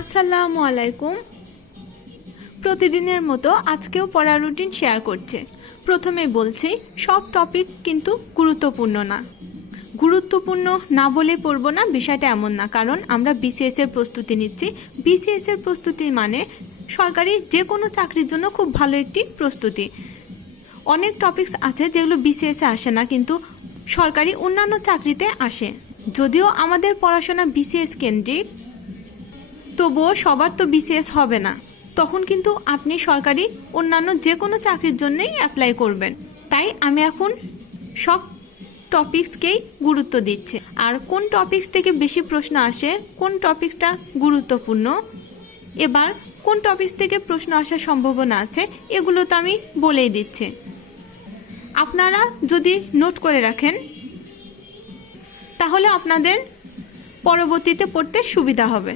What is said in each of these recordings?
আসসালামু আলাইকুম। প্রতিদিনের মতো আজকেও পড়ার রুটিন শেয়ার করছে। প্রথমেই বলছি, সব টপিক কিন্তু গুরুত্বপূর্ণ না। গুরুত্বপূর্ণ না বলে পড়ব না, বিষয়টা এমন না। কারণ আমরা বিসিএস এর প্রস্তুতি নিচ্ছি। বিসিএস এর প্রস্তুতি মানে সরকারি যে কোনো চাকরির জন্য খুব ভালো একটি প্রস্তুতি। অনেক টপিকস আছে যেগুলো বিসিএসে আসে না, কিন্তু সরকারি অন্যান্য চাকরিতে আসে। যদিও আমাদের পড়াশোনা বিসিএস কেন্দ্রিক, তবুও সবার তো বিসিএস হবে না। তখন কিন্তু আপনি সরকারি অন্যান্য যে কোনো চাকরির জন্যই অ্যাপ্লাই করবেন। তাই আমি এখন সব টপিকসকেই গুরুত্ব দিচ্ছি। আর কোন টপিকস থেকে বেশি প্রশ্ন আসে, কোন টপিকসটা গুরুত্বপূর্ণ, এবার কোন টপিকস থেকে প্রশ্ন আসার সম্ভাবনা আছে, এগুলো তো আমি বলেই দিচ্ছি। আপনারা যদি নোট করে রাখেন তাহলে আপনাদের পরবর্তীতে পড়তে সুবিধা হবে।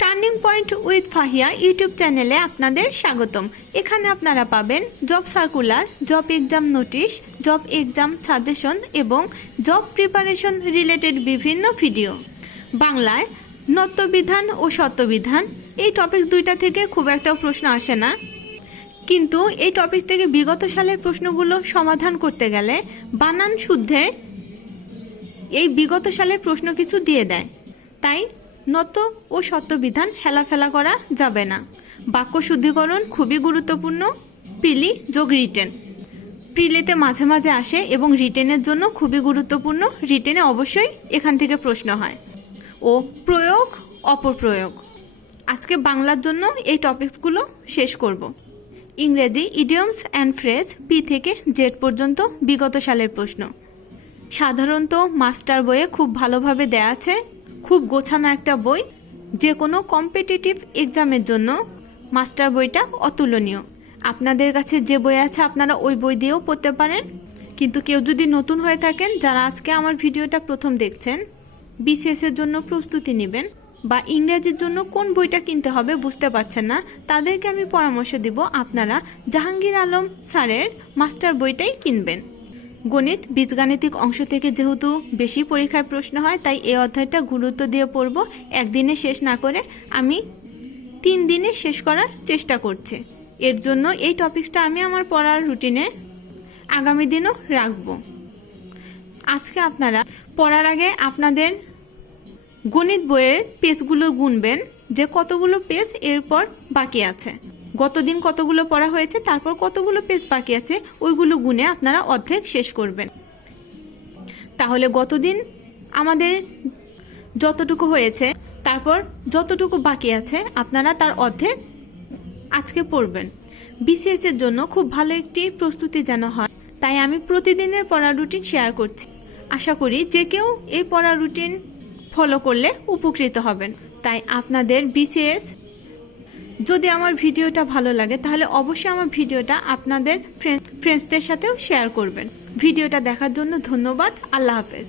Turning point with Fahia YouTube চ্যানেলে আপনাদের স্বাগতম। এখানে আপনারা পাবেন job circular, job exam notice, job exam suggestion এবং জব প্রিপারেশন রিলেটেড বিভিন্ন ভিডিও। বাংলায় নত্যবিধান ও সত্যবিধান এই টপিক দুইটা থেকে খুব একটা প্রশ্ন আসে না, কিন্তু এই টপিক থেকে বিগত সালের প্রশ্নগুলো সমাধান করতে গেলে বানান শুদ্ধে এই বিগত সালের প্রশ্ন কিছু দিয়ে দেয়। তাই নত ও সত্যবিধান হেলাফেলা করা যাবে না। বাক্য শুদ্ধিকরণ খুবই গুরুত্বপূর্ণ। প্রিলি যোগ রিটেন, প্রিলিতে মাঝে মাঝে আসে এবং রিটেনের জন্য খুবই গুরুত্বপূর্ণ। রিটেনে অবশ্যই এখান থেকে প্রশ্ন হয়। ও প্রয়োগ অপপ্রয়োগ। আজকে বাংলার জন্য এই টপিকসগুলো শেষ করব। ইংরেজি ইডিয়মস অ্যান্ড ফ্রেজ পি থেকে জেড পর্যন্ত বিগত সালের প্রশ্ন। সাধারণত মাস্টার বইয়ে খুব ভালোভাবে দেয়া আছে। খুব গোছানো একটা বই। যে কোনো কম্পিটিটিভ এক্সামের জন্য মাস্টার বইটা অতুলনীয়। আপনাদের কাছে যে বই আছে আপনারা ওই বই দিয়েও পড়তে পারেন। কিন্তু কেউ যদি নতুন হয়ে থাকেন, যারা আজকে আমার ভিডিওটা প্রথম দেখছেন, বিসিএস এর জন্য প্রস্তুতি নেবেন বা ইংরেজির জন্য কোন বইটা কিনতে হবে বুঝতে পারছেন না, তাদেরকে আমি পরামর্শ দিব আপনারা জাহাঙ্গীর আলম স্যারের মাস্টার বইটাই কিনবেন। গণিত বীজগাণিতিক অংশ থেকে যেহেতু বেশি পরীক্ষায় প্রশ্ন হয়, তাই এই অধ্যায়টা গুরুত্ব দিয়ে পড়ব। একদিনে শেষ না করে আমি 3 দিনে শেষ করার চেষ্টা করছি। এর জন্য এই টপিকসটা আমি আমার পড়ার রুটিনে আগামী দিনও রাখব। আজকে আপনারা পড়ার আগে আপনাদের গণিত বইয়ের পেজগুলো গুনবেন যে কতগুলো পেজ এরপর বাকি আছে। গতদিন কতগুলো পড়া হয়েছে, তারপর কতগুলো পেজ বাকি আছে, ওইগুলো গুনে আপনারা অর্ধেক শেষ করবেন। তাহলে গতদিন আমাদের যতটুকু হয়েছে, তারপর যতটুকু বাকি আছে আপনারা তার অর্ধেক আজকে পড়বেন। বিসিএস এর জন্য খুব ভালো একটি প্রস্তুতি যেন হয়, তাই আমি প্রতিদিনের পড়ার রুটিন শেয়ার করছি। আশা করি যে কেউ এই পড়ার রুটিন ফলো করলে উপকৃত হবেন। তাই আপনাদের বিসিএস যদি আমার ভিডিওটা ভালো লাগে তাহলে অবশ্যই আমার ভিডিওটা আপনাদের ফ্রেন্ডসদের সাথেও শেয়ার করবেন। ভিডিওটা দেখার জন্য ধন্যবাদ। আল্লাহ হাফেজ।